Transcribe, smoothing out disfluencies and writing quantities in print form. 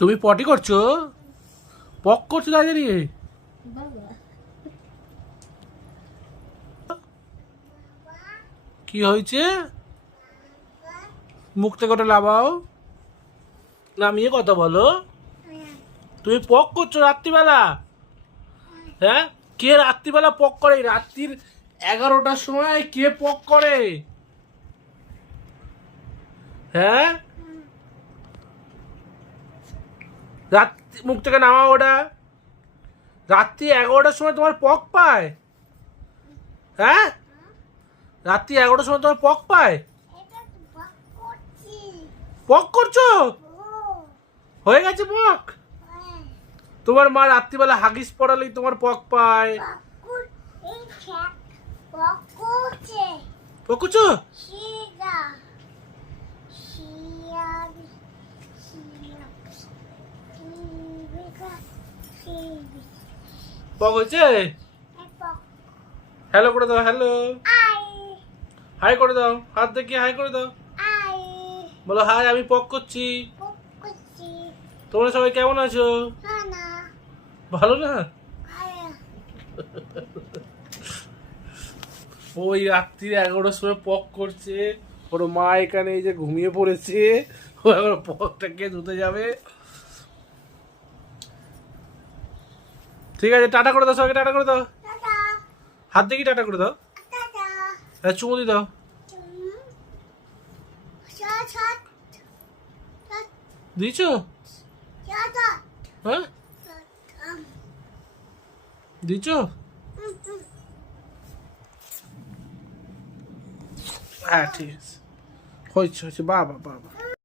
তুমি পটি করছো? পক করছো দাঁড়িয়ে নিয়ে? কি হয়েছে? মুখ থেকে ওটা লাভাও, নামিয়ে কথা বলো। তুমি পক করছো রাত্রিবেলা? হ্যাঁ, কে রাত্রিবেলা পক করে? রাত্রির 11টার সময় কে পক করে? হ্যাঁ, রাত্রি মুখ থেকে নামাও ওটা। রাত্রি 11টার সময় তোমার পক পায়? হ্যাঁ, রাত্রি 11টার সময় তোমার পক পায়? পক করছো? হয়ে গেছে পক? তোমার মা রাত্রিবেলা হাগিস পড়ালেই তোমার পক পায়? পকুছো? পক হয়েছে? হ্যালো করে দাও, হ্যালো। হাই করে দাও, হাত দেখি হাই করে দাও। বলো হাই, আমি পক করছি। তোমরা সবাই কেমন আছো? ভালো না? ওই রাত্রি 11টার সময় পক করছে, ওর মা এখানে এই যে ঘুমিয়ে পড়েছে, ও এখন পকটাকে ধুতে যাবে। ঠিক আছে, টাটা করে দাও সবাইকে, টাটা করে দাও। হাত দেখি টাটা করে দাও। চুমু দি দাও। দিয়েছো? হ্যাঁ, দিয়েছো? হ্যাঁ ঠিক আছে, হয়েছে হয়েছে, বাবা বাবা।